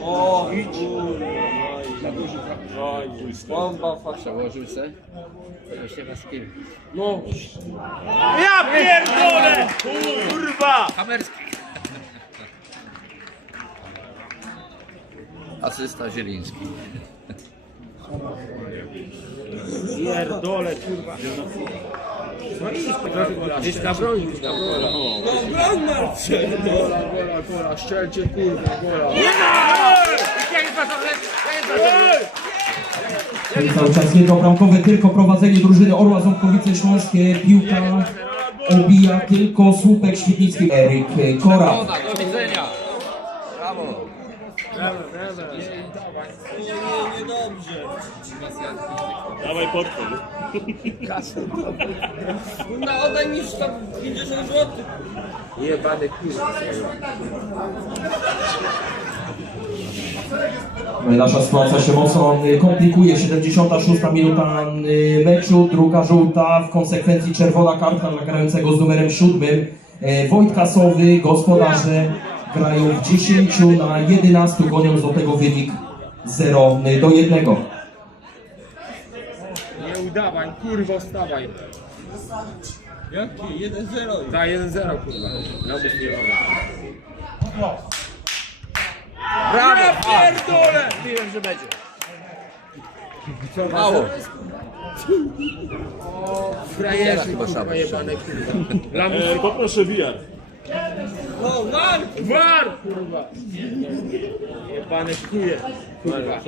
O, Bomba fakt. Przełożył se. Jeszcze raz kim? No, Ja pierdolę! Kurwa! Kamerski. Asysta Zieliński. Pierdolę, kurwa. No i gdzieś na broni, gdzieś na broni. No, broń martwy. Gola, gola, gola, szczelcie kurwa, gola. Cały czas jednobramkowe tylko prowadzenie drużyny Orła Ząbkowice Śląskie. Piłka obija tylko słupek Świdnicki. Eryk Kora. Do widzenia. Brawo. Dawaj portfel. No, oddaj mi tam 50 zł. Jebany kurwa. Nasza sytuacja się mocno y, komplikuje. 76 minuta y, meczu, druga żółta, w konsekwencji czerwona kartka dla grającego z numerem 7. Y, Wojtka Sowy, gospodarze grają w 10 na 11, goniąc do tego wynik 0 do 1. Nie udawaj, kurwa, wstawaj. Jaki? 1-0. Tak, 1-0, kurwa. No byś nie. Brawo! Ja pierdolę! Wiem, że będzie. Mało. Frajerzy, Chyba kurwa, jebane, kurwa. E, poproszę VR. No, war! War! Kurwa. Jebane kuje. Kurwa.